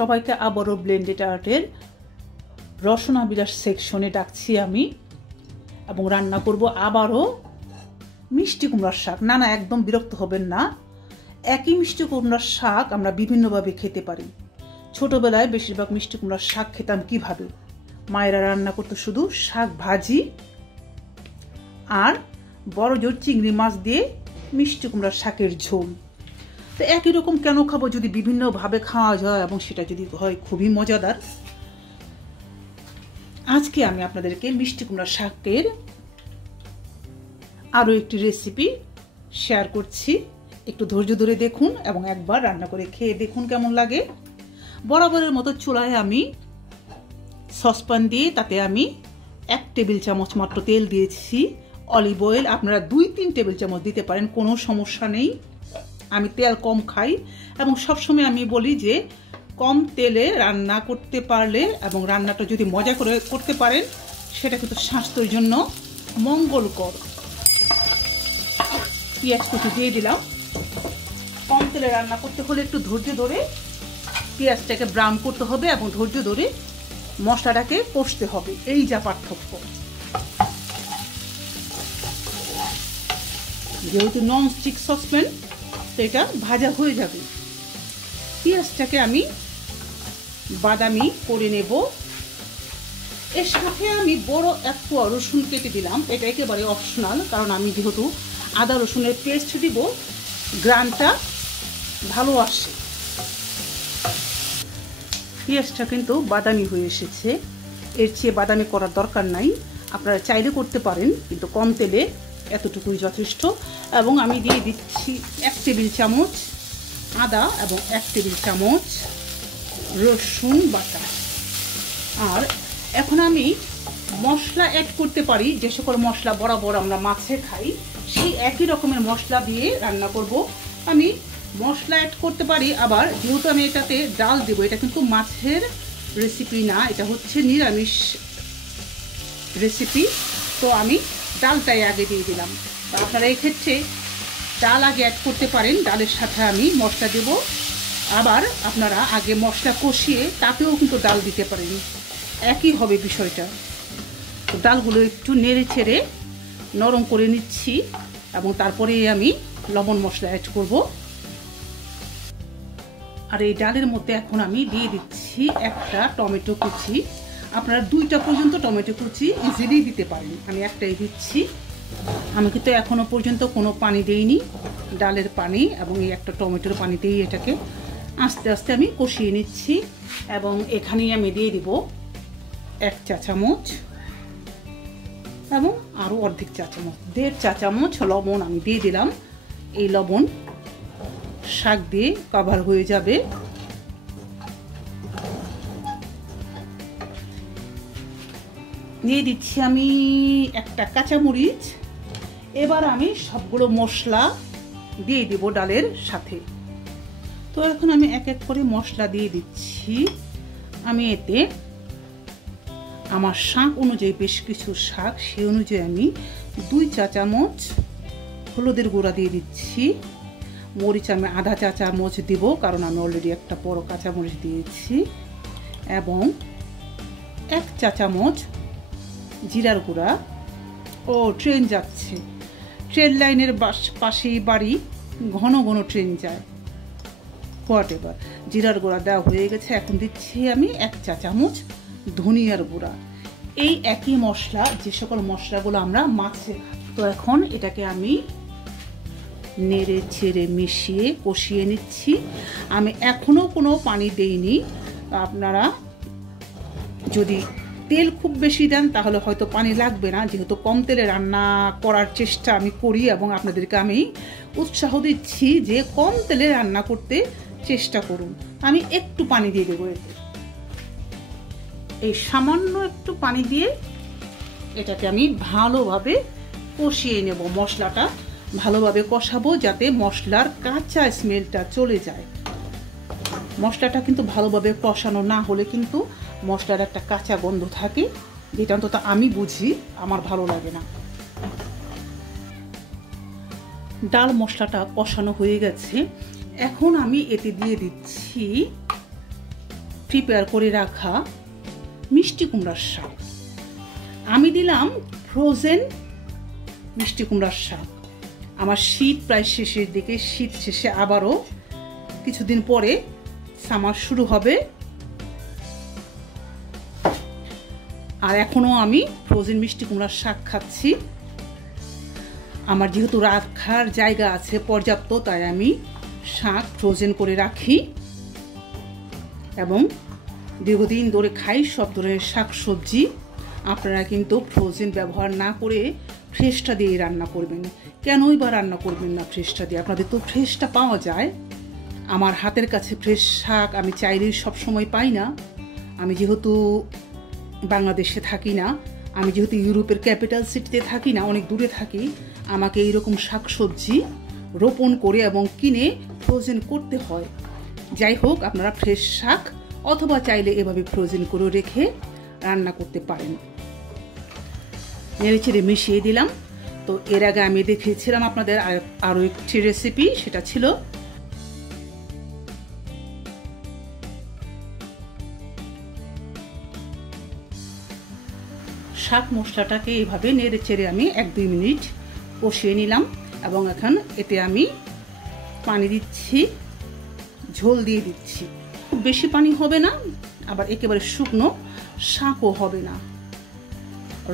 সবাইকে আবারও ব্লেন্ডেড আর্টের রসনা বিলাস সেকশনে ডাকছি আমি, এবং রান্না করব আবারও মিষ্টি কুমড়ার শাক। না না, একদম বিরক্ত হবেন না। একই মিষ্টি কুমড়ার শাক আমরা বিভিন্নভাবে খেতে পারি। ছোটবেলায় বেশিরভাগ মিষ্টি কুমড়ার শাক খেতাম কিভাবে? মায়েরা রান্না করতো শুধু শাক ভাজি আর বড় জোর চিংড়ি মাছ দিয়ে মিষ্টি কুমড়ার শাকের ঝোল। তো একই রকম কেন খাবো যদি বিভিন্নভাবে খাওয়া যায় এবং সেটা যদি হয় খুবই মজাদার। আজকে আমি আপনাদেরকে মিষ্টি কুমড়ার শাকের আরও একটি রেসিপি শেয়ার করছি। একটু ধৈর্য ধরে দেখুন এবং একবার রান্না করে খেয়ে দেখুন কেমন লাগে। বরাবরের মতো চুলায় আমি সসপ্যান দিয়ে তাতে আমি 1 টেবিল চামচ মাত্র তেল দিয়েছি। অলিভ অয়েল আপনারা 2-3 টেবিল চামচ দিতে পারেন, কোনো সমস্যা নেই। আমি তেল কম খাই এবং সবসময় আমি বলি যে কম তেলে রান্না করতে পারলে এবং রান্নাটা যদি মজা করে করতে পারেন সেটা কিন্তু স্বাস্থ্যের জন্য মঙ্গলকর। পেঁয়াজ কুচি দিয়ে দিলাম। কম তেলে রান্না করতে হলে একটু ধৈর্য ধরে পেঁয়াজটাকে ব্রাউন করতে হবে এবং ধৈর্য ধরে মশলাটাকে কষতে হবে, এই যা পার্থক্য। যেহেতু নন স্টিক সসপ্যান তো এটা ভাজা হয়ে যাবে। পেঁয়াজটাকে আমি বাদামি করে নেব। এর সাথে আমি বড় এক কোয়া রসুন কেটে দিলাম। এটা একেবারে অপশনাল, কারণ আমি যেহেতু আদা রসুনের পেস্ট দিব গ্রানটা ভালো আসে। পেঁয়াজটা কিন্তু বাদামি হয়ে এসেছে, এর চেয়ে বাদামি করার দরকার নাই। আপনারা চাইলে করতে পারেন, কিন্তু কম তেলে এতটুকুই যথেষ্ট। এবং আমি দিয়ে দিচ্ছি 1 টেবিল চামচ আদা এবং 1 টেবিল চামচ রসুন বাটা। আর এখন আমি মশলা অ্যাড করতে পারি, যে সকল মশলা বরাবর আমরা মাছে খাই সেই একই রকমের মশলা দিয়ে রান্না করব। আমি মশলা অ্যাড করতে পারি, আবার যেহেতু আমি এটাতে ডাল দেব, এটা কিন্তু মাছের রেসিপি না, এটা হচ্ছে নিরামিষ রেসিপি, তো আমি ডালটাই আগে দিয়ে দিলাম। আপনারা এক্ষেত্রে ডাল আগে অ্যাড করতে পারেন, ডালের সাথে আমি মশলা দেব। আবার আপনারা আগে মশলা কষিয়ে তাতেও কিন্তু ডাল দিতে পারেন, একই হবে বিষয়টা। তো ডালগুলো একটু নেড়ে ছেড়ে নরম করে নিচ্ছি এবং তারপরে আমি লবণ মশলা অ্যাড করব। আর এই ডালের মধ্যে এখন আমি দিয়ে দিচ্ছি একটা টমেটো কুচি। আপনারা 2টা পর্যন্ত টমেটো কুচি ইজিলি দিতে পারেন, আমি একটাই দিচ্ছি। আমি কিন্তু এখনো পর্যন্ত কোনো পানি দেইনি, ডালের পানি এবং এই একটা টমেটোর পানি দিয়ে এটাকে আস্তে আস্তে আমি কষিয়ে নিচ্ছি। এবং এখানেই আমি দিয়ে দিব 1 চা চামচ এবং আরও অর্ধেক চা চামচ 1.5 চা চামচ লবণ আমি দিয়ে দিলাম। এই লবণ শাক দিয়ে কভার হয়ে যাবে। দিয়ে দিচ্ছি আমি একটা কাঁচামরিচ। এবার আমি সবগুলো মশলা দিয়ে দিব ডালের সাথে। তো এখন আমি এক এক করে মশলা দিয়ে দিচ্ছি। আমি এতে আমার শাক অনুযায়ী, বেশ কিছু শাক, সেই অনুযায়ী আমি 2 চা চামচ হলুদের গুঁড়া দিয়ে দিচ্ছি। মরিচ আমি আধা চা চামচ দিব, কারণ আমি অলরেডি একটা বড় কাঁচামরিচ দিয়েছি। এবং 1 চা চামচ জিরার গুঁড়া। ও ট্রেন যাচ্ছে, ট্রেন লাইনের পাশেই বাড়ি, ঘন ঘন ট্রেন যায়, হোয়াট এভার। জিরার গুঁড়া দেওয়া হয়ে গেছে। এখন দিচ্ছি আমি 1 চা চামচ ধনিয়ার গুঁড়া। এই একই মশলা, যে সকল মশলাগুলো আমরা মাছে। তো এখন এটাকে আমি নেড়ে ছেড়ে মিশিয়ে কষিয়ে নিচ্ছি। আমি এখনো কোনো পানি দেইনি। আপনারা যদি তেল খুব বেশি দেন তাহলে হয়তো পানি লাগবে না, যেহেতু কম তেলে রান্না করার চেষ্টা আমি করি এবং আপনাদেরকে আমি উৎসাহ দিচ্ছি যে কম তেলে রান্না করতে চেষ্টা করুন। আমি একটু পানি দিয়ে দেবো এতে, এই সামান্য একটু পানি দিয়ে এটাকে আমি ভালোভাবে কষিয়ে নেব। মশলাটা ভালোভাবে কষাবো যাতে মশলার কাঁচা স্মেলটা চলে যায়। মশলাটা কিন্তু ভালোভাবে কষানো না হলে কিন্তু মশলার একটা কাঁচা গন্ধ থাকে, যেটা অন্তত আমি বুঝি, আমার ভালো লাগে না। ডাল মশলাটা কষানো হয়ে গেছে। এখন আমি এতে দিয়ে দিচ্ছি প্রিপেয়ার করে রাখা মিষ্টি কুমড়ার শাক। আমি দিলাম ফ্রোজেন মিষ্টি কুমড়ার শাক। আমার শীত প্রায় শেষের দিকে, শীত শেষে আবারও কিছুদিন পরে সামার শুরু হবে, আর এখনো আমি ফ্রোজেন মিষ্টি কুমড়ার শাক খাচ্ছি। আমার যেহেতু রাখার জায়গা আছে পর্যাপ্ত, তাই আমি শাক ফ্রোজেন করে রাখি এবং দীর্ঘদিন ধরে খাই সব ধরনের শাক সবজি। আপনারা কিন্তু ফ্রোজেন ব্যবহার না করে ফ্রেশটা দিয়ে রান্না করবেন। কেনই বা রান্না করবেন না ফ্রেশটা দিয়ে? আপনাদের তো ফ্রেশটা পাওয়া যায়। আমার হাতের কাছে ফ্রেশ শাক আমি চাইলেই সবসময় পাই না। আমি যেহেতু বাংলাদেশে থাকি না, আমি যেহেতু ইউরোপের ক্যাপিটাল সিটিতে থাকি না, অনেক দূরে থাকি, আমাকে এইরকম শাক সবজি রোপণ করে এবং কিনে ফ্রোজেন করতে হয়। যাই হোক, আপনারা ফ্রেশ শাক অথবা চাইলে এভাবে ফ্রোজেন করে রেখে রান্না করতে পারেন। নেড়েচেড়ে মিশিয়ে দিলাম। তো এর আগে আমি দেখিয়েছিলাম আপনাদের আরও একটি রেসিপি, সেটা ছিল শাক মশলাটাকে এইভাবে নেড়েচেড়ে আমি 1-2 মিনিট কষিয়ে নিলাম এবং এখন এতে আমি পানি দিচ্ছি, ঝোল দিয়ে দিচ্ছি। খুব বেশি পানি হবে না, আবার একেবারে শুকনো শাকও হবে না।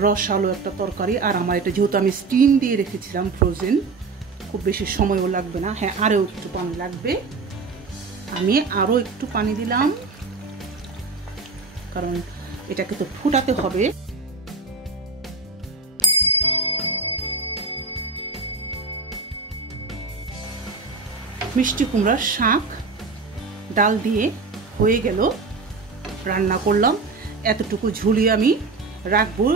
রসালো একটা তরকারি। আর আমার এটা যেহেতু আমি স্টিম দিয়ে রেখেছিলাম ফ্রোজেন, খুব বেশি সময়ও লাগবে না। হ্যাঁ, আরও একটু পানি লাগবে। আমি আরও একটু পানি দিলাম, কারণ এটাকে তো ফুটাতে হবে। মিষ্টি কুমড়ার শাক ডাল দিয়ে হয়ে গেল, রান্না করলাম। এতটুকু ঝুলি আমি রাখবো।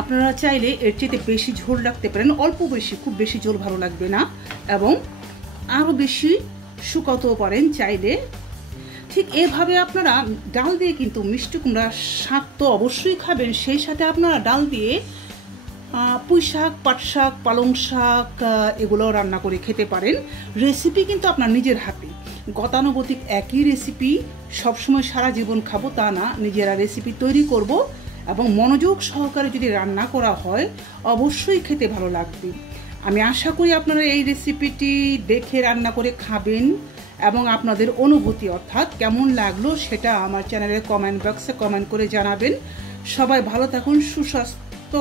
আপনারা চাইলে এর চেয়ে বেশি ঝোল রাখতে পারেন, অল্প বেশি, খুব বেশি ঝোল ভালো লাগবে না, এবং আরও বেশি শুকাতেও পারেন চাইলে। ঠিক এভাবে আপনারা ডাল দিয়ে কিন্তু মিষ্টি কুমড়ার শাক তো অবশ্যই খাবেন, সেই সাথে আপনারা ডাল দিয়ে পুঁই শাক, পাট শাক, পালং শাক এগুলো রান্না করে খেতে পারেন। রেসিপি কিন্তু আপনার নিজের হাতে। গতানুগতিক একই রেসিপি সবসময় সারা জীবন খাবো তা না, নিজেরা রেসিপি তৈরি করব এবং মনোযোগ সহকারে যদি রান্না করা হয় অবশ্যই খেতে ভালো লাগবে। আমি আশা করি আপনারা এই রেসিপিটি দেখে রান্না করে খাবেন এবং আপনাদের অনুভূতি অর্থাৎ কেমন লাগলো সেটা আমার চ্যানেলের কমেন্ট বক্সে কমেন্ট করে জানাবেন। সবাই ভালো থাকুন, সুস্বাস্থ্য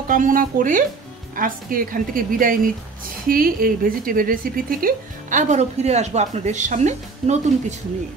কামনা করে আজকে এখান থেকে বিদায় নিচ্ছি এই ভেজিটেবল রেসিপি থেকে। আবারও ফিরে আসবো আপনাদের সামনে নতুন কিছু নিয়ে।